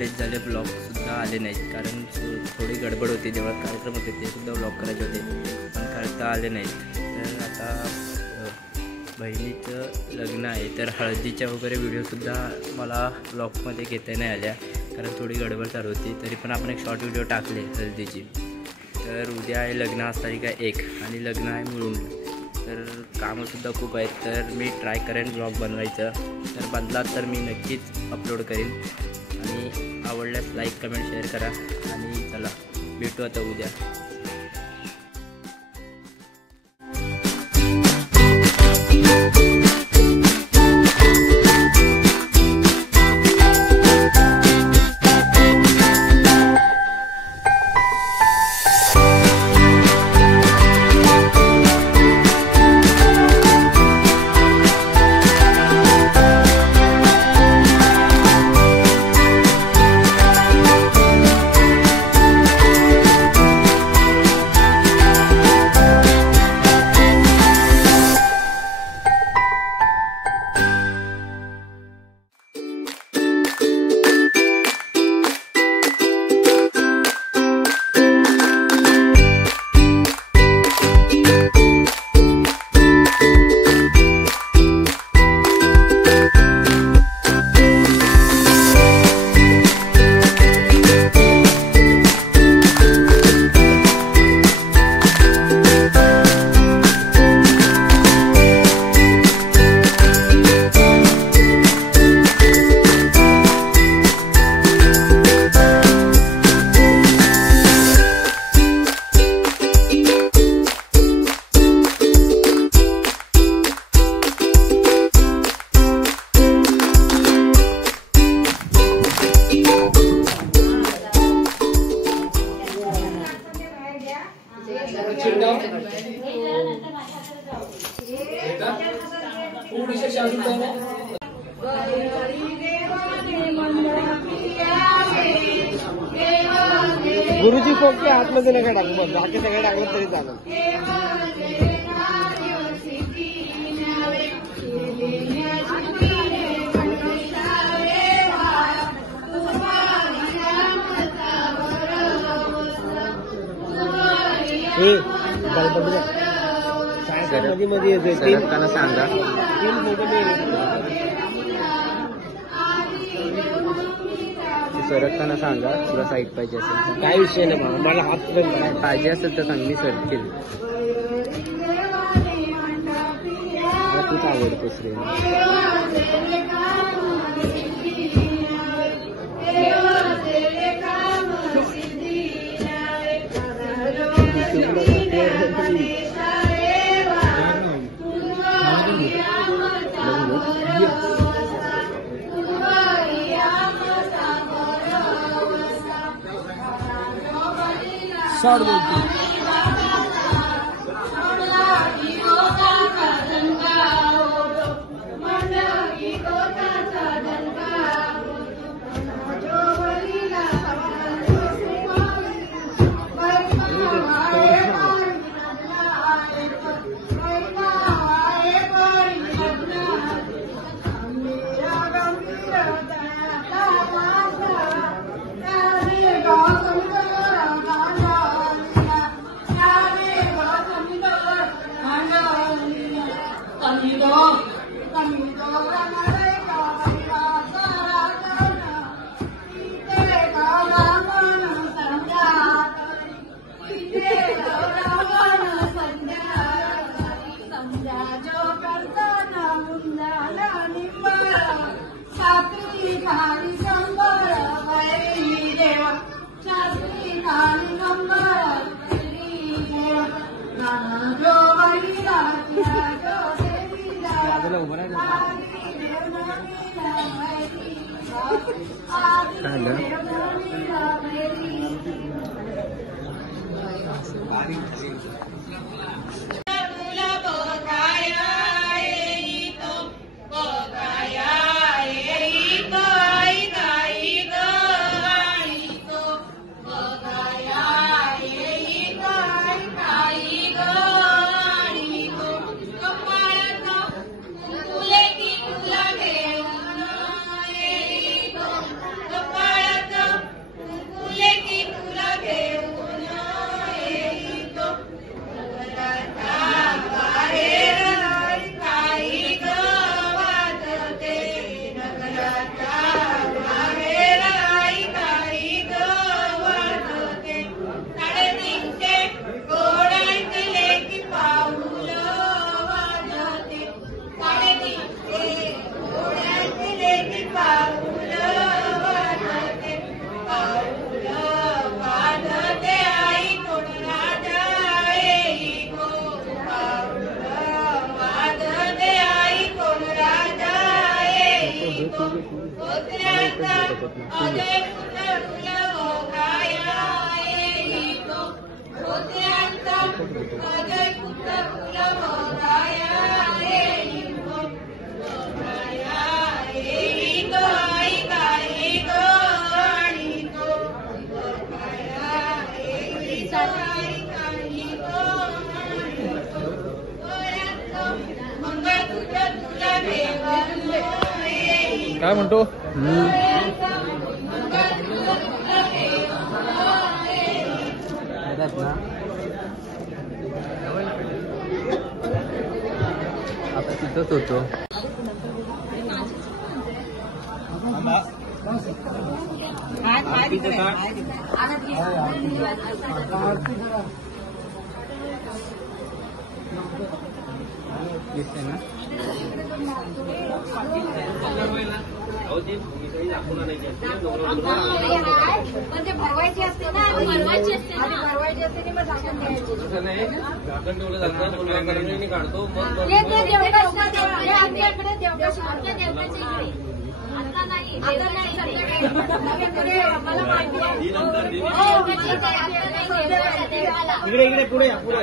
Days झाले ब्लॉगसुद्धा आले नाहीत, कारण थोडी गडबड होती, जेव्हा कार्यक्रम होते ते सुद्धा ब्लॉग करायचे होते पण करता आले नाहीत. तर आता बहिणीचं लग्न आहे, तर हळदीच्या वगैरे व्हिडिओसुद्धा मला ब्लॉगमध्ये घेता नाही आल्या, कारण थोडी गडबड चालू होती. तरी पण आपण एक शॉर्ट व्हिडिओ टाकले हळदीची. तर उद्या आहे लग्न 1 तारीख आणि लग्न आहे मुलुंड. तर कामंसुद्धा खूप आहेत, तर मी ट्राय करेन ब्लॉग बनवायचं. तर बनला तर मी नक्कीच अपलोड करेन. आणि आवडल्यास लाईक कमेंट शेअर करा. आणि चला भेटू आता उद्या. गुरुजी फोक के आतमध्ये नका टाकू, बस बाकी सगळं टाकलं तरी चालेल. मध्ये येते सांगा सरकताना सांगा, तुला साईड पाहिजे असेल. काय विषय नाही बाबा, मला हात पाहिजे असेल तर सांग, मी सर्च केली. तूच आवडतोस रे. शॉर्ट बोलतो. कपाळात काय म्हणतो? आता तिथंच होतो. दिसते ना म्हणजे भरवायची असते ना, भरवायची असते ना, भरवायची असते की मग झाकण द्यायची. काढतो आता नाही, आता नाही, मला माहिती इकडे इकडे पुढे या पुढे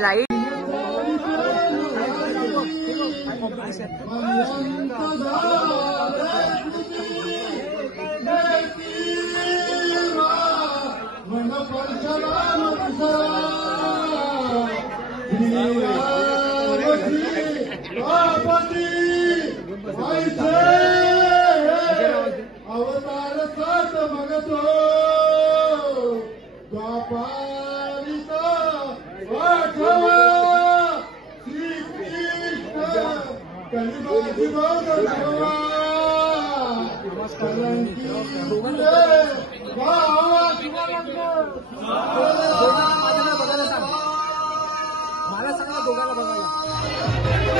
लाईट अवतार सात मगतो द्वापारिता वाठवा श्रीकृष्ण कलियुगी भगवा कलंकी फुले गावा मला सांगा दोघांना बघायला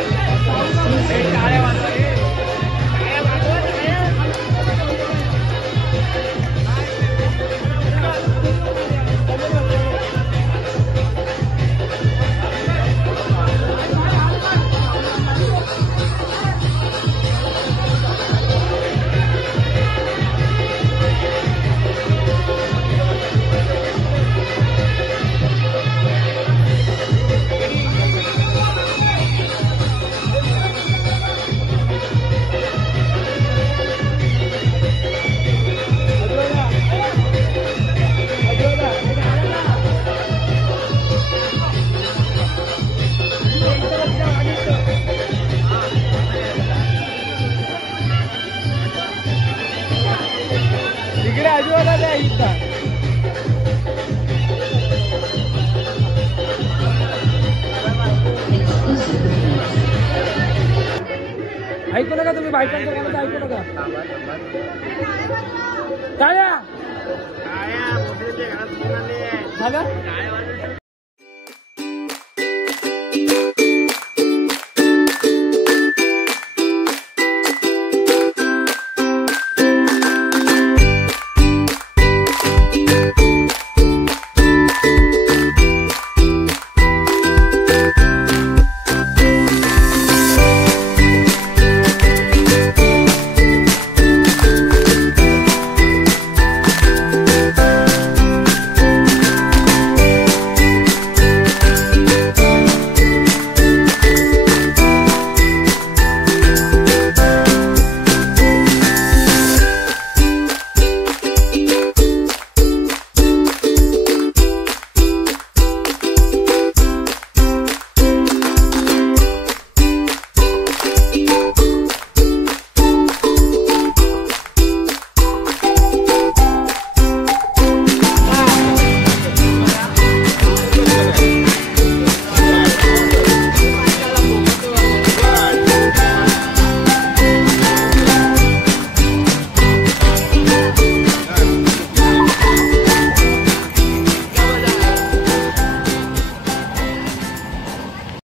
ऐकू नका तुम्ही बायकांचं गाणं ऐकू नका काय झालं